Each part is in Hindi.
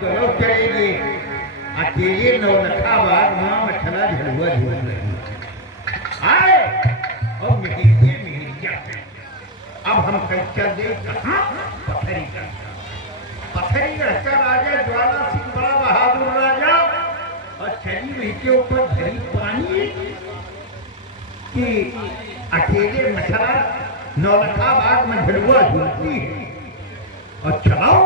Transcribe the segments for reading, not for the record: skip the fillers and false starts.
दोनों चलेंगे। अकेले नौलखा बाग मां मछला झलुआ झूल रही आए और मिहिरिया अब हम कैसा दे कहाँ पथरीगढ़ का राजा ज्वाला सिंह बड़ा बहादुर राजा और चली रही के ऊपर भरी पानी कि अकेले मछला नौलखा बाग में झलुआ झूलती है और चलाओ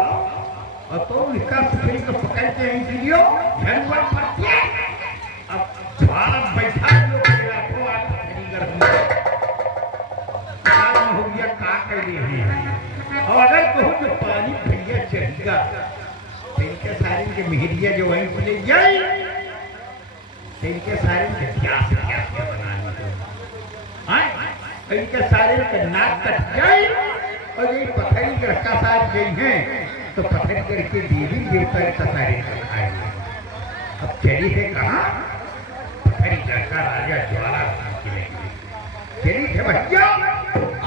और तो इसका सुखरी को पकड़ते हैं इसलिए झलुआ पड़ती है। अब भारत बैठा लोग तो आप पथरीगढ़ में हो गया का कर हैं और अगर कहूँ जो पानी भैया चढ़ेगा तो इनके सारे के मिहिरिया जो वहीं चले जाए तो इनके सारे के प्यास बनाने इनके सारे का नाक कट जाए और ये पथरीगढ़ का साथ गई हैं तो पथरीगढ़ के देवी देवता का सारे खाएंगे। अब चली है कहाँ पथरीगढ़ का राजा ज्वाला चली थे भैया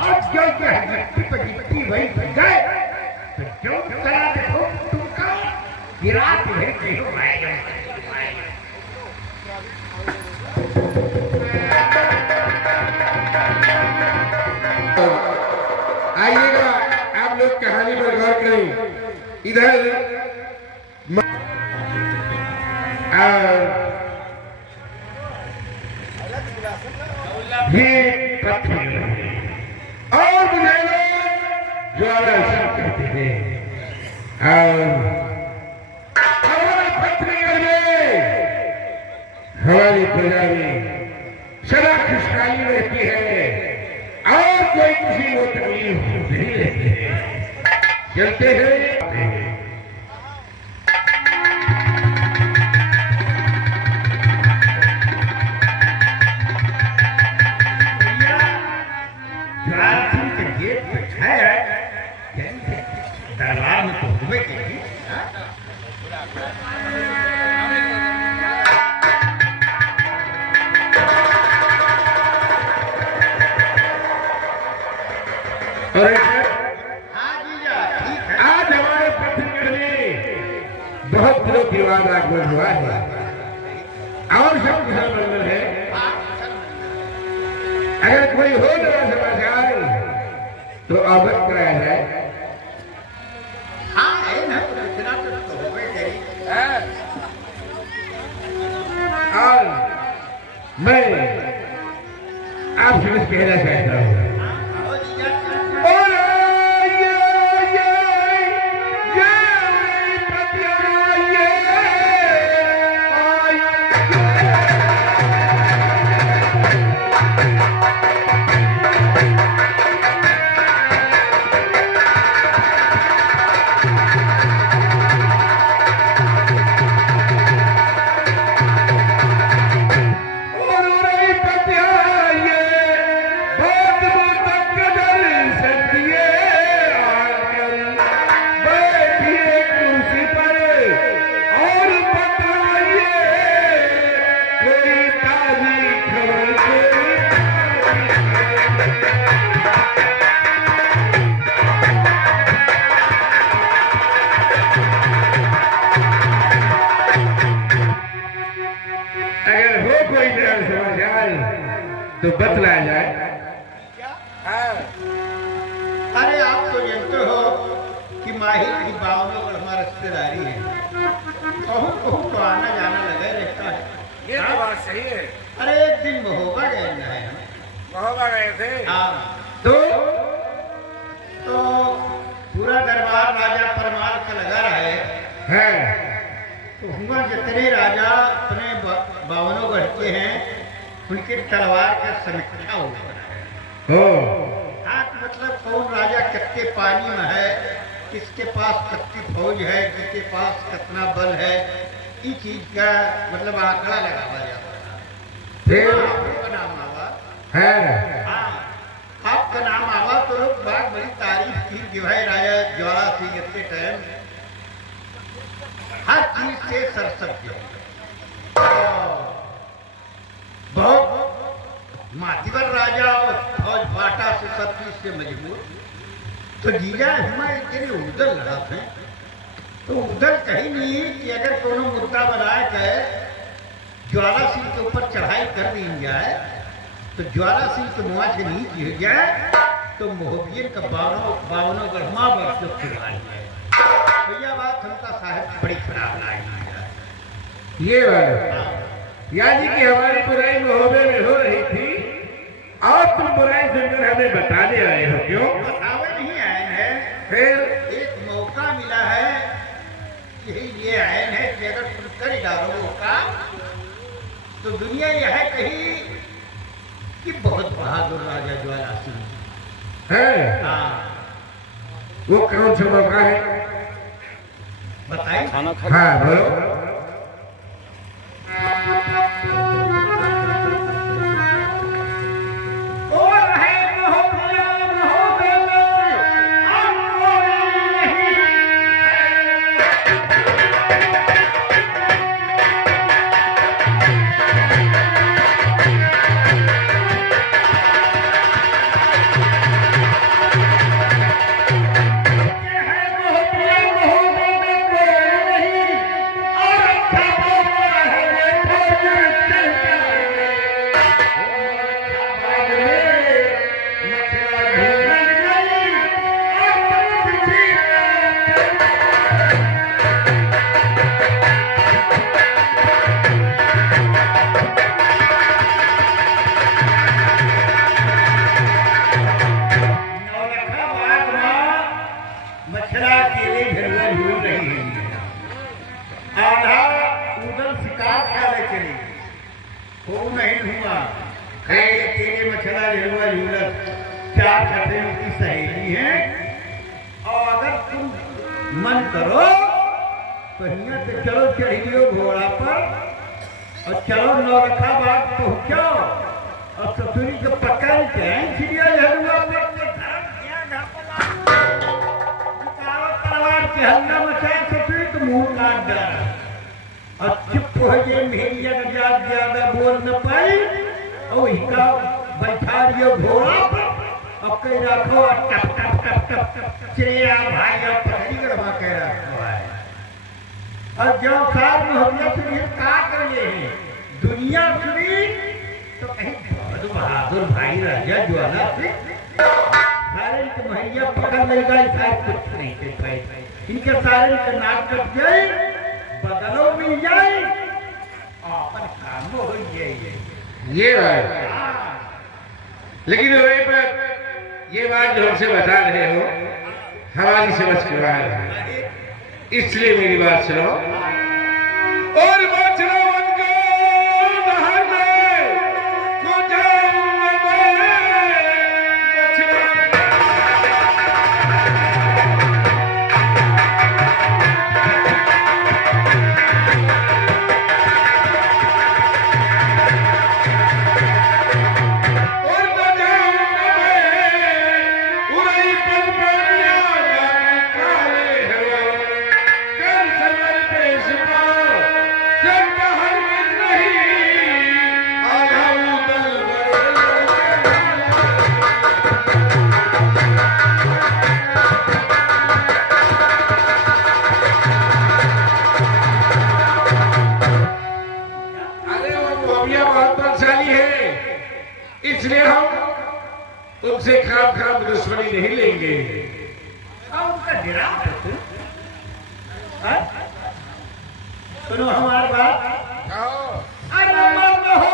आज जो गट्टी पर गिट्टी वही बन गए तो जो करा देखो तुमका गिरा तुम्हें कहीं आइएगा आप लोग कहानी पर गौर करें। इधर ये पत्थर और मुझे ज्वाला सब कहते हैं और हमारे पत्थर में हमारी प्रजा में सदा खुशहाली रहती है और कोई किसी को तकलीफ नहीं रहती है। चलते हैं दरबार में तो हुए कहीं आज हमारे पथरीगढ़ में बहुत दिनों के बाद आगमन हुआ है और सब घर मंदिर है। अगर कोई हो नया समाचार तो अवगत कराया जाए। और मैं आपसे कुछ कहना चाहता हूँ। तो बतलाया जाए। अरे आप तो जानते हो कि माहिर की बावनों पर हमारा रिश्तेदारी है। कहूँ कहूँ तो आना जाना लगा रहता है। ये तो बात सही है। अरे एक दिन महोबा गए हैं, महोबा गए थे। हाँ तो पूरा दरबार राजा परमार का लगा रहे है तो हुआ जितने राजा अपने बावनों गढ़ के हैं उनके तलवार का समीक्षा होता है। हाँ मतलब कौन राजा कितने पानी में है, किसके पास कितनी फौज है, किसके पास कितना बल है, इस चीज का मतलब आंकड़ा लगावा जाता है। आपका नाम आवा है। हाँ आपका नाम आवा तो लोग बात बड़ी तारीफ की कि भाई राजा ज्वाला सिंह इतने टाइम हर चीज से सरसब बहुत मातीवर राजा और फौज फाटा से सब चीज से मजबूर तो जीजा हमारे के लिए उधर लड़ा थे तो उधर कहीं नहीं कि अगर कोनो मुद्दा बनाए के ज्वाला सिंह के ऊपर चढ़ाई कर दी जाए तो ज्वाला सिंह के मुआ से नीच हो जाए तो मोहबियन का बावनों गढ़मा वर्ष जो खुलवाई है भैया बात हमका साहब बड़ी खराब लाई ये बात यानी कि हमारी बुराई महोबे में हो रही थी और तुम बुराई सुनकर हमें बताने आए हो क्यों? बतावे नहीं आए हैं, फिर एक मौका मिला है, यही ये आए हैं कि अगर तुम कर डालो वो काम तो दुनिया यह कही कि बहुत बहादुर राजा ज्वाला सिंह है। हाँ वो कौन सा मौका है बताइए। हाँ बोलो। मन करो तो यहाँ से चलो चढ़ियो घोड़ा पर और चलो नौलखा बाग पहुंचो और ससुरी को पकड़ के चिड़िया हलवा तलवार के हल्ला मचाए ससुरी को मुंह काट डाल और चुप हो गए भेड़िया ज्यादा बोल न पाई और इसका बैठा दियो घोड़ा पर अब कहीं रखो टप टप टप टप टप चिड़िया भाई और पकड़ी कर वहां कह रखो है और जब साहब मोहब्बिया सुनी का कर ले दुनिया सुनी तो कहीं बहुत बहादुर भाई राजा ज्वाला सिंह सारे के महैया पकड़ लेगा शायद कुछ नहीं कर पाए इनके सारे के नाक कट जाए बदलो मिल जाए अपन काम हो जाए ये बात। लेकिन वही पर ये बात जो हमसे बता रहे हो हमारी समझ के बाहर है, इसलिए मेरी बात सुनो और बात सुनो। इसलिए हम तुमसे खाम दुश्मनी नहीं लेंगे। उनका गिरा सुनो हमारी बात। अरे मत हो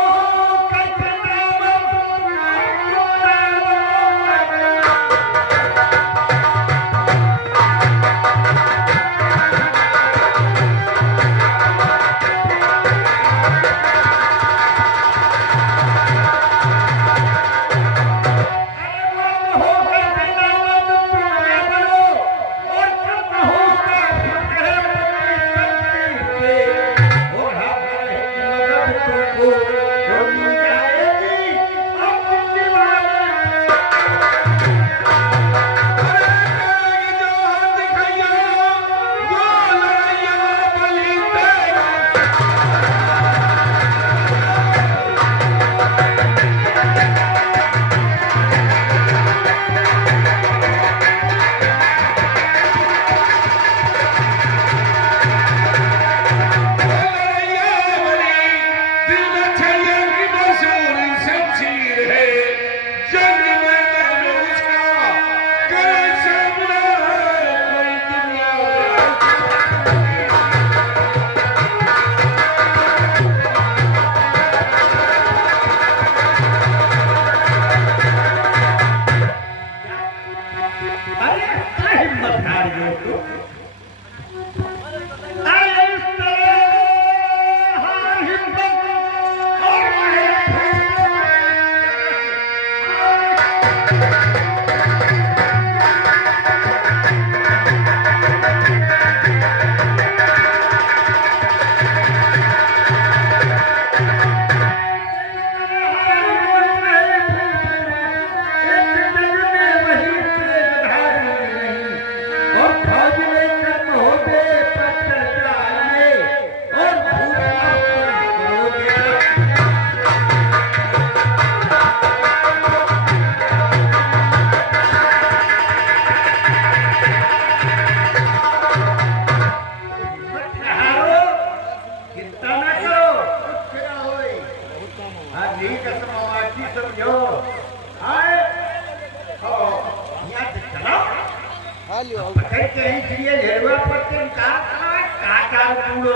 पकड़ के नहीं चिड़िया घेरवा पड़ते काटा पूरो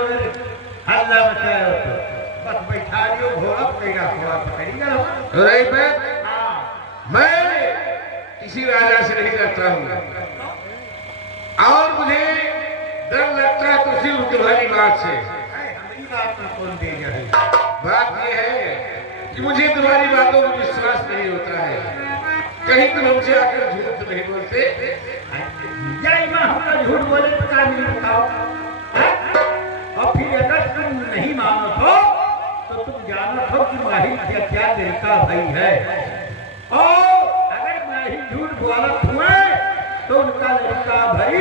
हल्ला मचाया तो बस बैठा लियो घोड़ा पड़ेगा घोड़ा पकड़ेगा रही बात मैं किसी राजा से नहीं डरता हूँ और मुझे डर लगता है तो सिर्फ तुम्हारी बात से। हमारी बात में कौन देगा बात यह है कि मुझे तुम्हारी बातों में विश्वास नहीं होता है, कहीं तुम हमसे आकर झूठ तो नहीं बोलते। हमका झूठ बोले तो क्या नहीं बताओ, और फिर अगर तुम नहीं मानो तो तुम जानो हो कि माहिर क्या क्या लड़का भाई है, और अगर माहिर झूठ बोलत हुए तो उनका लड़का भाई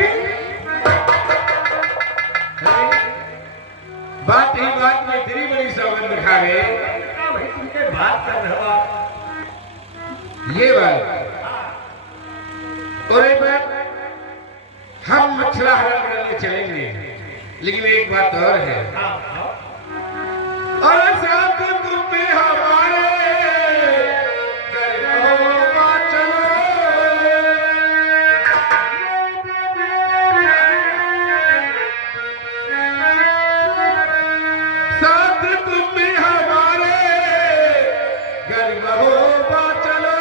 बात ही बात में तेरी बड़ी सौगंध दिखा गए भाई तुमसे बात कर रहा ये बात। और एक बात, हम मछला हरण करने चलेंगे, लेकिन एक बात और है, और साथ तुम भी हमारे गरीबों चलो, साथ तुम भी हमारे गरीबों चलो,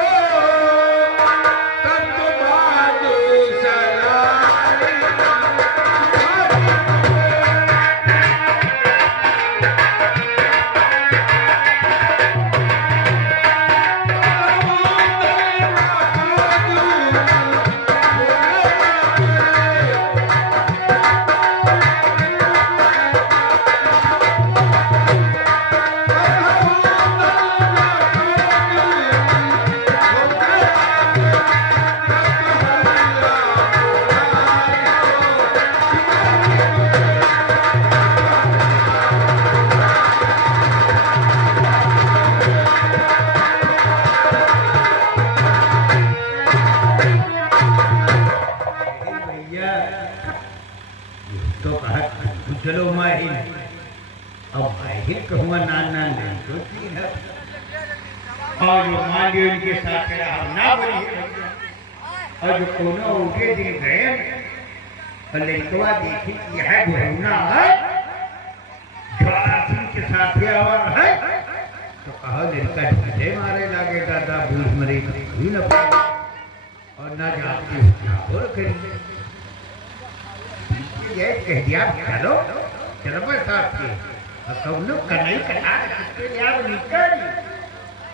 तब तो बात चलो माहिर, अब माहिर कहूँगा नान नान नहीं तो ठीक है, और जो मान लियो इनके साथ रहा ना बोलिए, और जो कोनो उनके दिन गए और लड़कवा देखी कि यह बहुना है ज्वाला सिंह के साथ आवर है, तो कहा लड़का ढूंढे मारे लागे दादा बूढ़ मरे कभी न पाए और ना जाती और करेंगे ये कह दिया चलो चलो साथ के और कब लोग कन्हई कटा किसके लिए आप निकल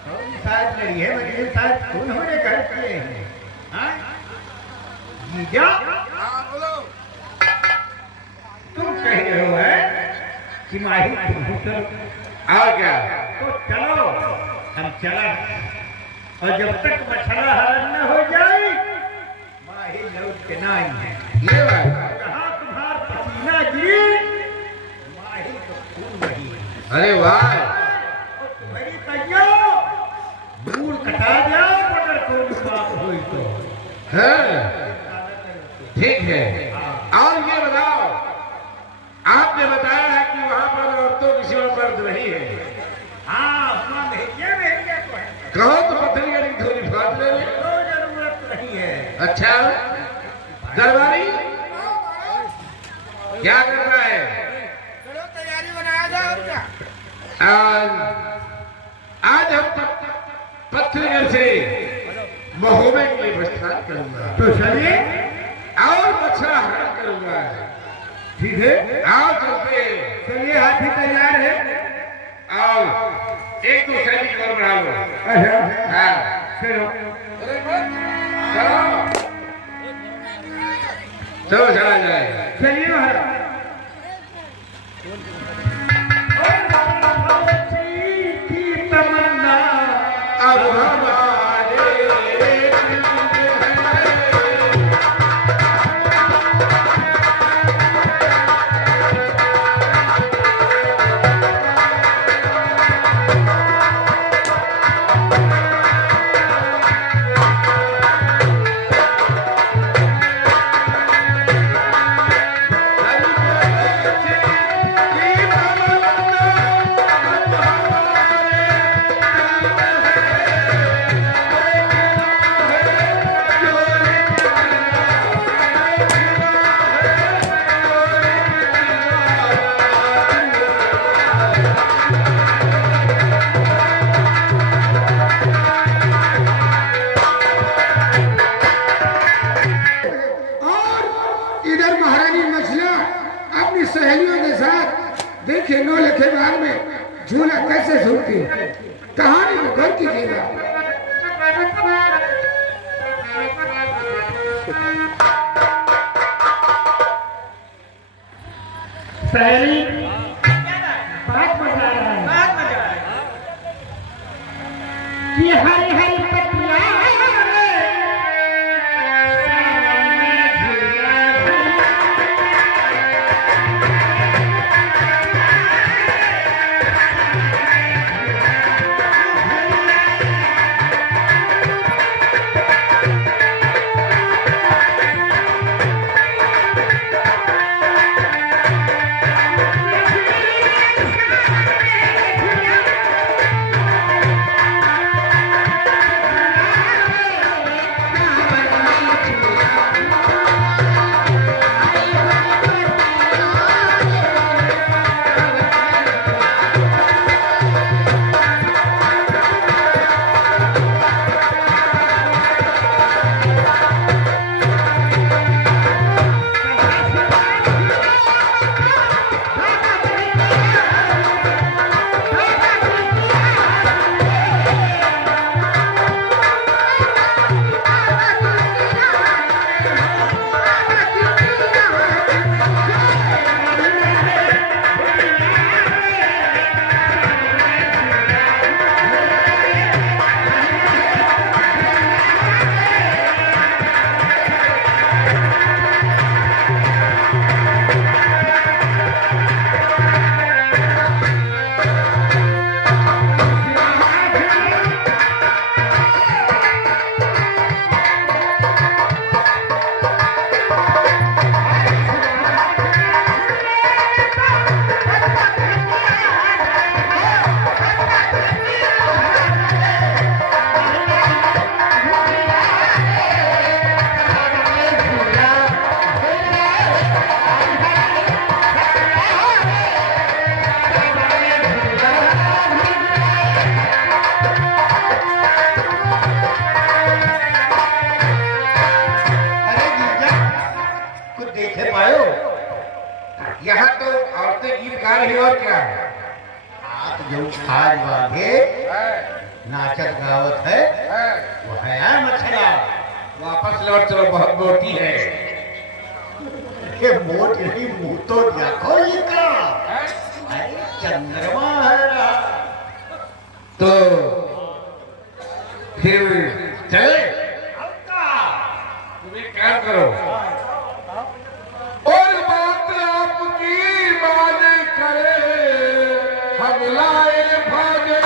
कौन साथ लड़ी है मेरे साथ कौन होने करते हैं हाँ जीजा तुम कह रहे हो है कि माहिर और क्या, तो चलो हम चला, और जब तक मछला हरण न हो जाए माहिर लौट के ना आई है ये बात। अरे वाह, तुम्हारी कन्या दूर कटा दिया मगर कोई बात हुई तो है ठीक है। और ये बताओ, आपने बताया है कि वहाँ पर औरतों की सिवा मर्द नहीं है, हाँ उसमें भेजिए तो है, कहो तो पत्नी का थोड़ी बात ले ले, कोई जरूरत नहीं है। अच्छा दरबारी क्या करना है, चलो तैयारी बनाया जाए और क्या। आज हम पत्थर से महोबे के लिए प्रस्थान करूंगा, तो चलिए और मछला हरण करूंगा। ठीक है आओ चलते, चलिए हाथी तैयार है, आओ एक दो सैनिक और बढ़ा लो। हाँ चलो चलो चला जाए, चलिए महाराज तमन्ना अब हमारे ये नौलखे बाग में झूला कैसे झूलती है? कहानी को घर कीजिएगा। पहली बात बता रहा है बात बजा रहे हैं। कि हरी हरी पत्तियां यहाँ तो औरतें गीत गा रही और क्या है? आप जो छाज बांधे नाचत गावत है वो है मछला। वापस लौट चलो, बहुत मोटी है। ये मोट नहीं, मुंह तो देखो ये का। अरे चंद्रमा है। तो फिर चले, तुम एक काम करो, और बात आपकी मान करे, हम लाए भागे।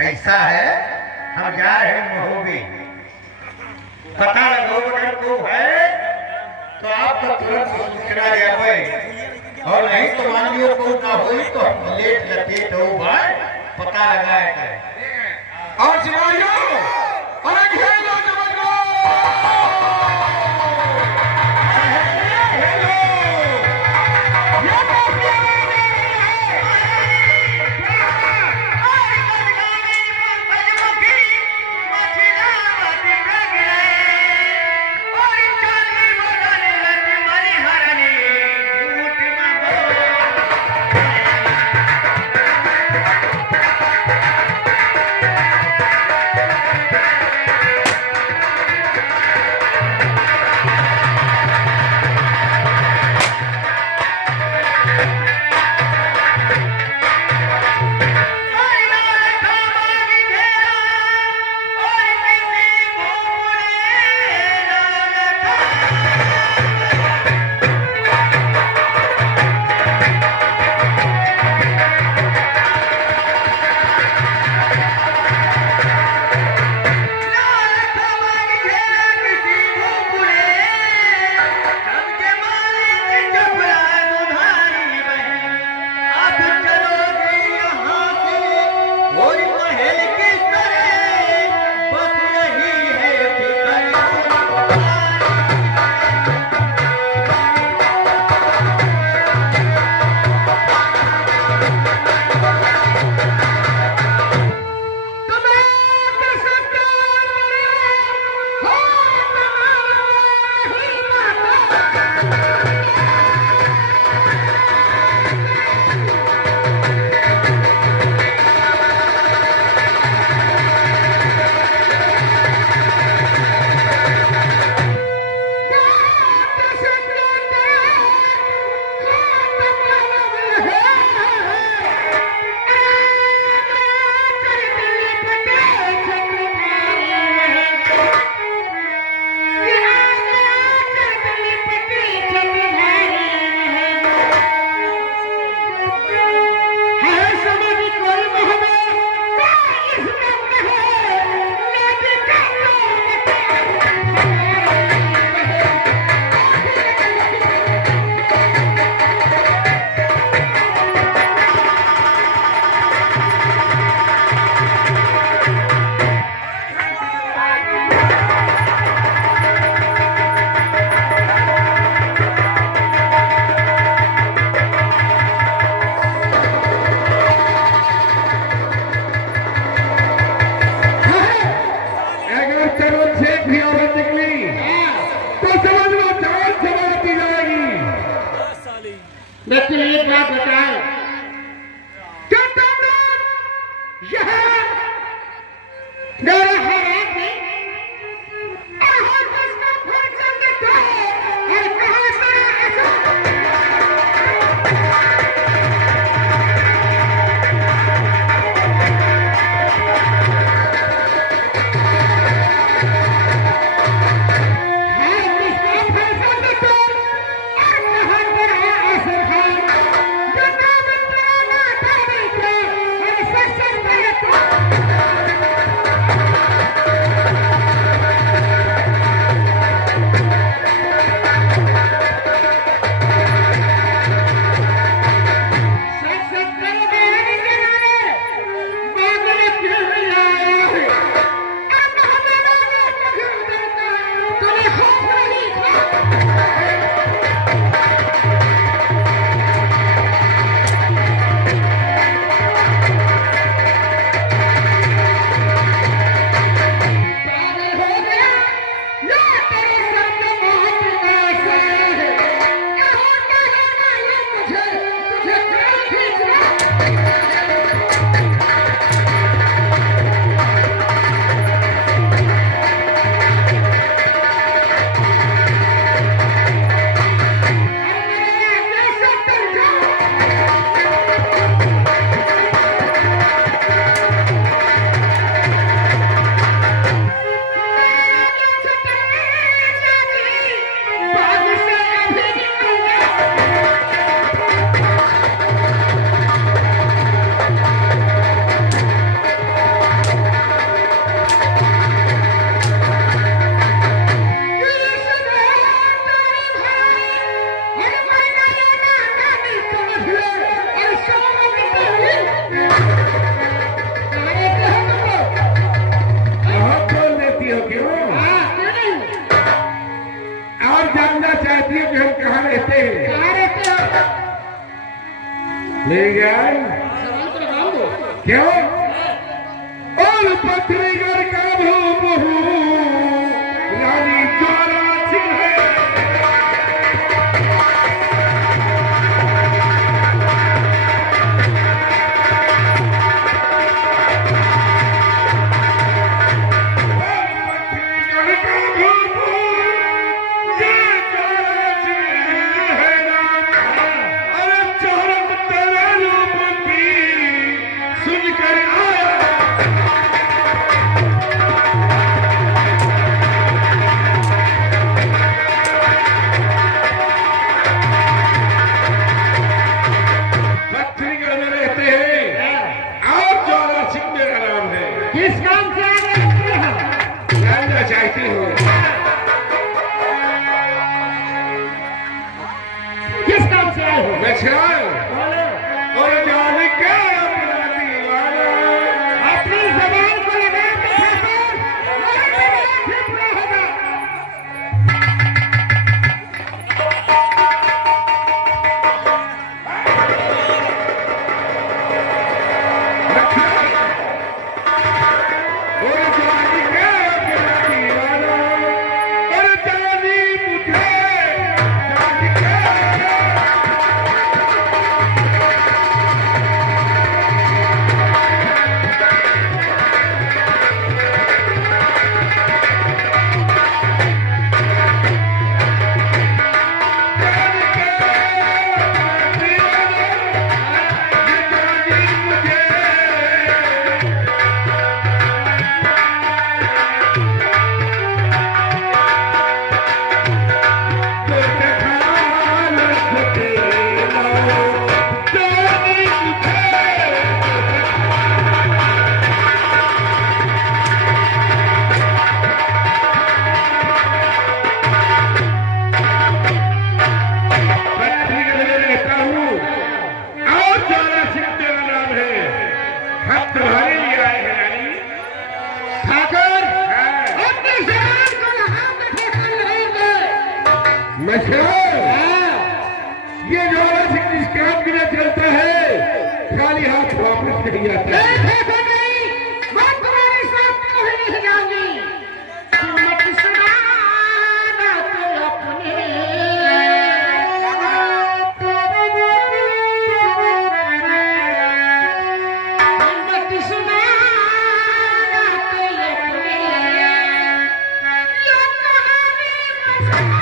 ऐसा है, हम जा रहे हैं महोबी। पता लगो अगर को है तो आपका तुरंत सूचना जावे, और नहीं तो मान लियो को ना हुई तो हम लेट लपेट हो भाई पता लगाए करें। और सिपाहियों, अरे घेर लो जवान को। ले गया सवाल तो लगाओ दो। क्यों? और पत्रीगढ़ का भूपू रानी ज्वाला सिंह है। पत्रीगढ़ का भूपू ये ज्वाला सिंह है नाम। अरे चौरम तेरे रूप की सुनकर आया। पत्रीगढ़ में रहते हैं और ज्वाला सिंह मेरा नाम है। किस काम से आ रहे हैं? जानना चाहती हो? किस काम से आए हो? मैं छाल बोलो। और जान के अपना दीवाना। अपनी जबान को लगा के ठाकुर, मेरा जबान फिर पूरा होगा। और जान के अपना दीवाना। और जानी मुझे जान के। तुम्हारे लिए आए हैं रानी। ठाकुर, हाँ। अपनी जबान को लगा के ठाकुर रहेंगे। मशहूर ये ज्वाला सिंह जिस काम के लिए चलता है खाली हाथ वापस नहीं आता है। नहीं ठाकुर नहीं, मैं तुम्हारे साथ कभी नहीं जाऊंगी। कीमत सुनाना तो अपने। कीमत सुनाना तो अपने। ये कहानी मत सुना।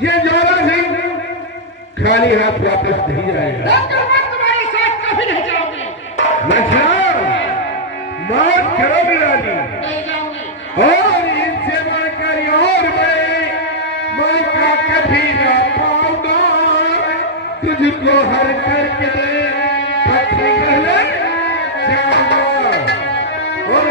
ये ज्वाला सिंह खाली हाथ वापस नहीं जाएगा। तुम्हारे साथ कभी नहीं जाऊंगी। मौत करोगी रानी नहीं जाऊंगी। और इनसे बढ़कर और मैं का कभी ना पाऊंगा। तुझको हर करके पत्थर जाऊंगा और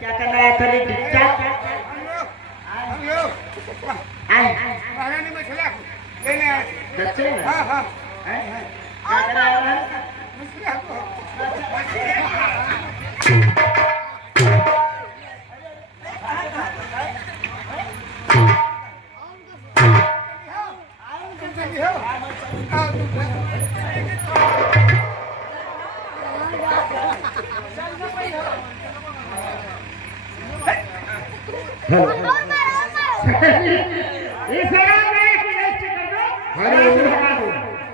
क्या करना है थोड़ी डिट्टा महारानी में चला लेने आए सच्चे में हाँ हाँ क्या कर रहा है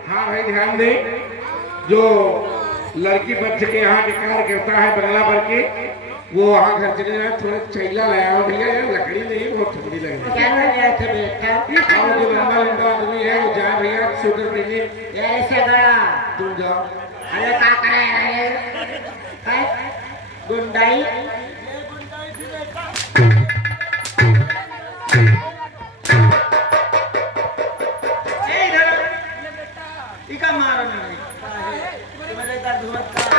हाँ भाई ध्यान दे जो लड़की पक्ष के यहाँ निकार करता है बंगला भर के वो वहाँ घर चले जाए थोड़ा चैला लाया हो भैया यार लकड़ी नहीं बहुत ठंडी लग रही क्या कर रहा था बेटा और जो लंबा लंबा आदमी है वो जा भैया स्वेटर पहने ये ऐसे गड़ा तुम जाओ अरे क्या कर रहे हैं गुंडाई इका मारो नहीं मेरे दर्द होता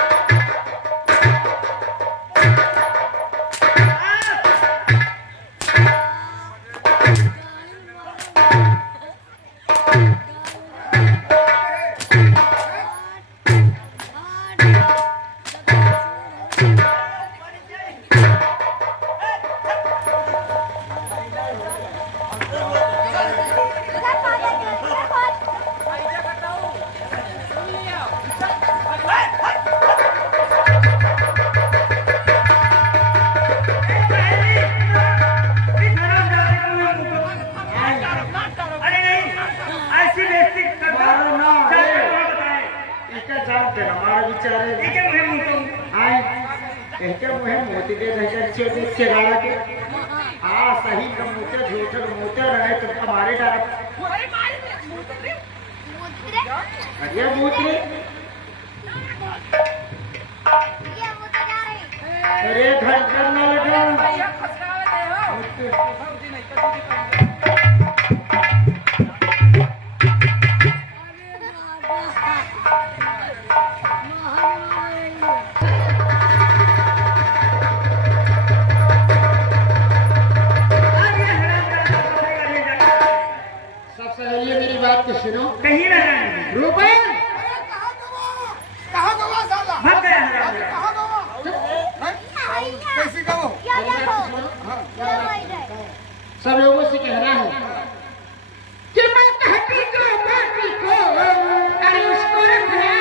सही कमूते झूठे कमूते रहे तो हमारे डर अरे मूत्री अरे घंटा न लगा सुनो कहीं ना रूपन कहाँ गवा साला भाग गया कहाँ गवा कैसी गवा सब लोगों से कहना है कि मैं कहती जो बाकी को अरे उसको रखना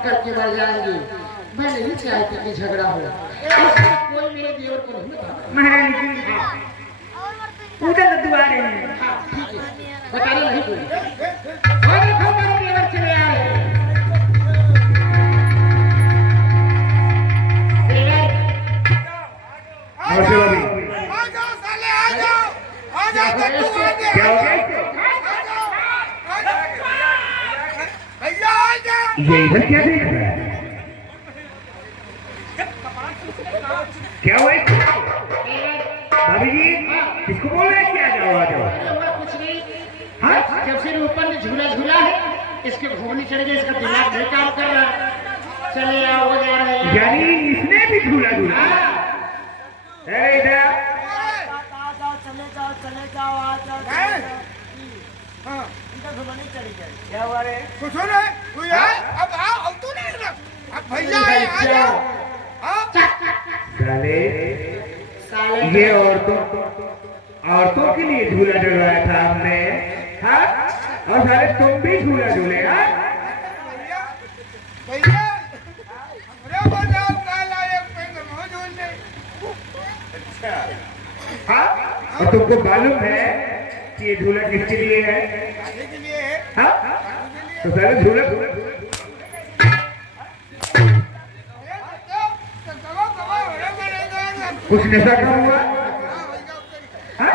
करके मर जाएंगे मैं नहीं चाहती कि झगड़ा हो कोई मेरे देवर को नहीं बता महारानी जी उधर दुआरे हैं हाँ ठीक है बताने नहीं कोई और देखो मेरे देवर चले आए आ जाओ साले आ जाओ क्या हो गया भैया आ जाओ ये इधर क्या देख रहा है क्या हुआ भाभी जी किसको बोल रहे हैं क्या जाओ आ जाओ कुछ नहीं हाँ जब से ऊपर में झूला झूला है इसके घूमने चढ़ गए इसका दिमाग नहीं काम कर रहा चले आओ जा रहे हैं यानी इसने भी झूला झूला इधर चले जाओ आ जाओ हाँ क्या हुआ रे कुछ नहीं तू यार अब आओ अब तू नहीं अब भैया आ जाओ हाँ साले साले ये औरतों के लिए झूला झुलवाया था हमने हाँ और साले तुम भी झूला झूले हाँ भैया हाँ, और तुमको मालूम है कि ये झूला किसके लिए है? हाँ, तो पहले झूला कुछ नशा का हुआ? हाँ?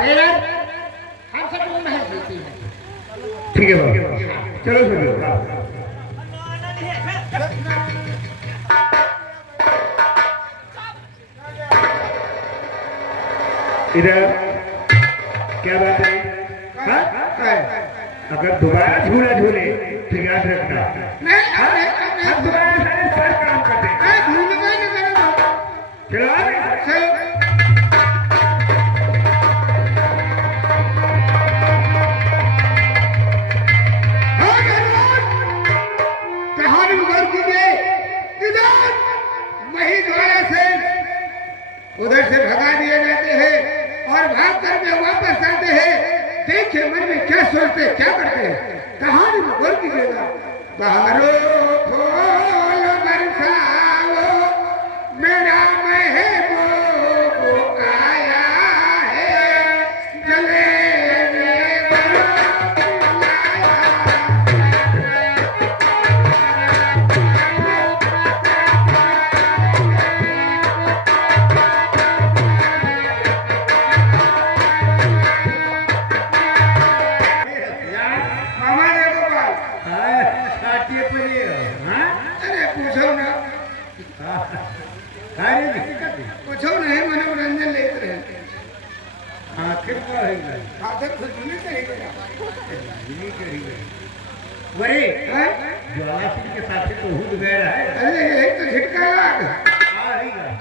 हम सब को महल देती है। ठीक है बाबा, चलो चलो। इधर क्या बात है? हाँ? अगर दोबारा झूला झूले तो याद रखना, हम दोबारा सारे सारे काम करते हैं। चलो आ गए। उधर से भगा दिए जाते हैं और भाग कर में वापस आते हैं। देखिए मन में क्या सोचते क्या करते हैं, कहानी में बोल कीजिएगा। बहारो खोल बरसाओ मेरा महबूब आया है, जले पूछो नहीं, मनोरंजन लेते रहे। आखिर का है आखिर खुद नहीं करेगा। वही ज्वाला सिंह के साथ तो हुद गए है। अरे यही तो झटका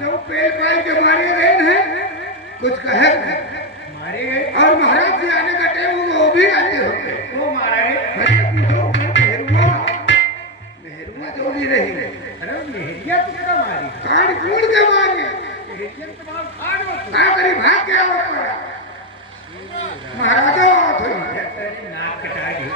जो पेड़ पाल के मारे गए हैं, कुछ कहे मारे गए और महाराज जी आने का टाइम वो भी आते होंगे। वो मारा है। अरे पूछो मेहरुआ जो भी रही। अरे मेहरिया तो क्या मारी? काट कूद के मारे करी भाग गया महाराजा नाक कटा दी।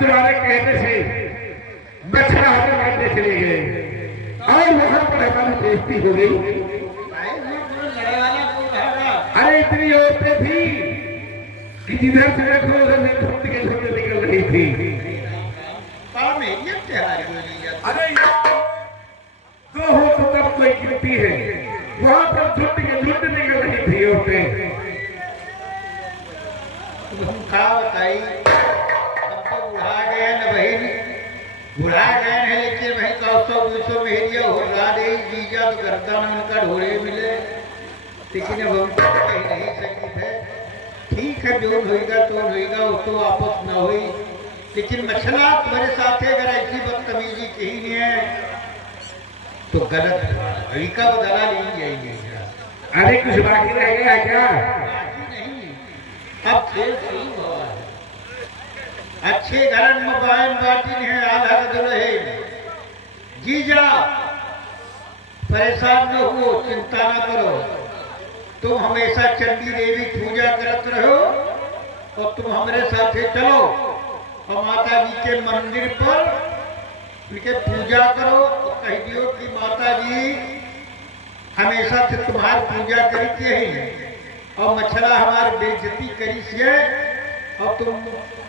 तुम्हारे कहने से बछड़ा हमें मारने चले गए और वहां पर हमारी बेइज्जती हो गई। अरे इतनी औरतें थी कि जिधर से देखो उधर से धुंध के धुंध निकल रही थी। अरे दो हो तो तब कोई गिनती है, वहां पर धुंध के धुंध निकल रही थी औरतें। बुढ़ा गए हैं, लेकिन वही 100-200 मेहरिया होगा दे जीजा तो गर्दन उनका ढोले मिले, लेकिन अब हम कहीं नहीं सकी थे। ठीक है, जो होगा तो होगा, वो तो आपस में हुई। लेकिन मछला तुम्हारे साथ है, अगर ऐसी बदतमीजी कही नहीं है तो गलत तरीका बदला नहीं जाएंगे। अरे कुछ बाकी रह गया क्या? नहीं, अब खेल सही हुआ है। अच्छे घर में बायन बाटी है, आधा रहे। जीजा परेशान न हो, चिंता न करो। तुम हमेशा चंडी देवी पूजा करत रहो और तुम हमारे साथ चलो और माता जी के मंदिर पर उनके पूजा करो तो कह दियो कि माता जी हमेशा से तुम्हारी पूजा करती है और मछला हमारी बेइज्जती करी से और तुम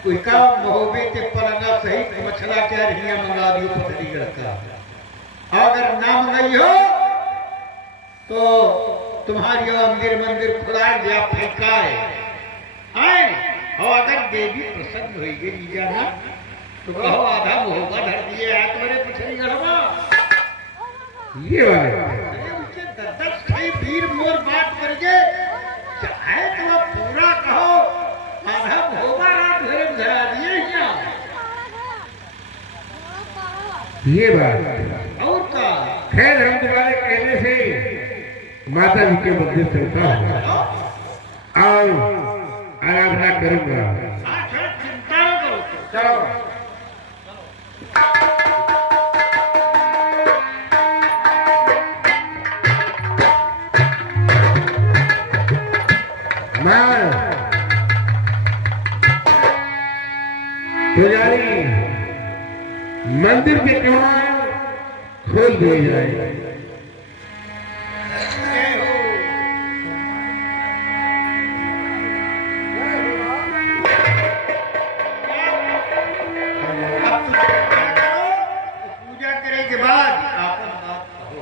उनका महोबे के पलंगा सहित मछला क्या रहिया मंगा दियो पत्नीगढ़ का। अगर ना मंगाई हो तो तुम्हारी मंदिर मंदिर खुदा गया फेंका है आए और अगर देवी प्रसन्न होगी जीजा ना तो कहो आधा होगा धर दिए है तुम्हारे पिछड़ी गढ़वा ये वाले उनके दस कई वीर मोर बात करके चाहे तो पूरा कहो आधा होगा रात घरे धरा दिए क्या ये बात और का खैर हम तुम्हारे कहने से माता जी के मंदिर चलता हूँ और आराधना करूंगा। चिंता न करो चलो पुजारी मंदिर के कमान खोल दिए जाए। पूजा करने के बाद आपन बात कहो।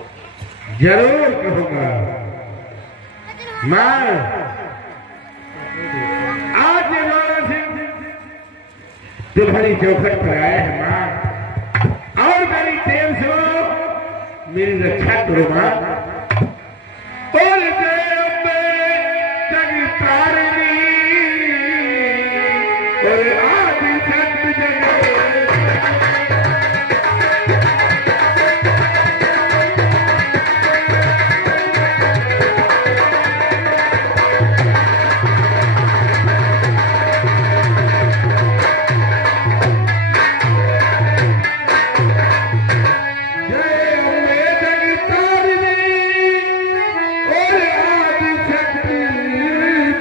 जरूर कहूंगा। मां आज हमारा सिंह तुम्हारी चौखट पर आया है मां और मेरी देव से मेरी रक्षा करो मां। और देव जगतारिणी और आदि सत्य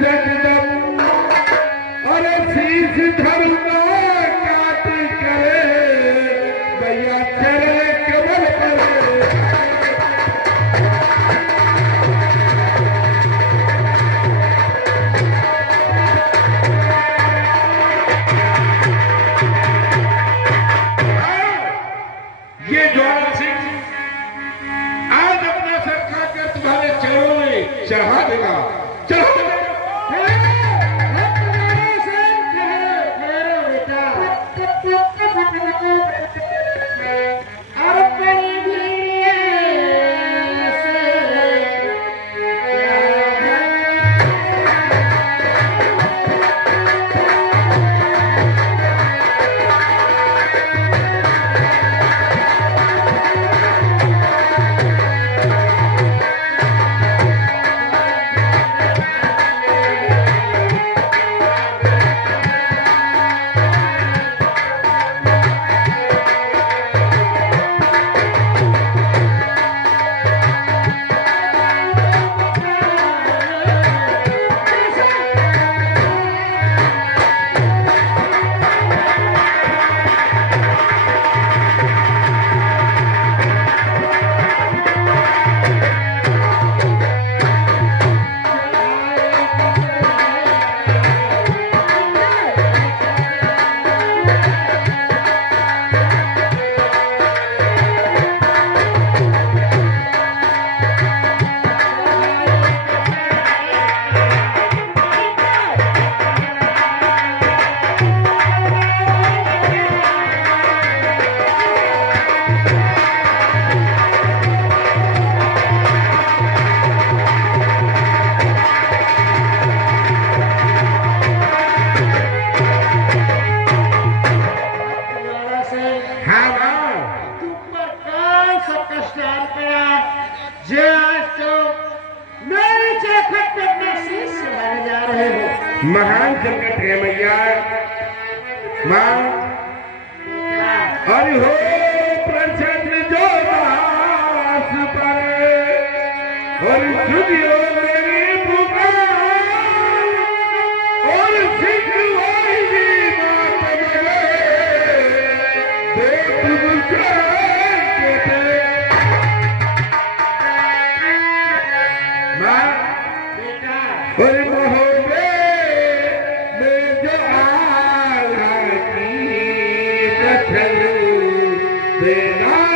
जगत चढ़ा देगा। चढ़ा महान संकट है मैया मां। हरि हो प्रसन्न जो दास पर और सुनियो मेरी पुकार और सिखवाई बात मरे तुमसे मां और महोदय देना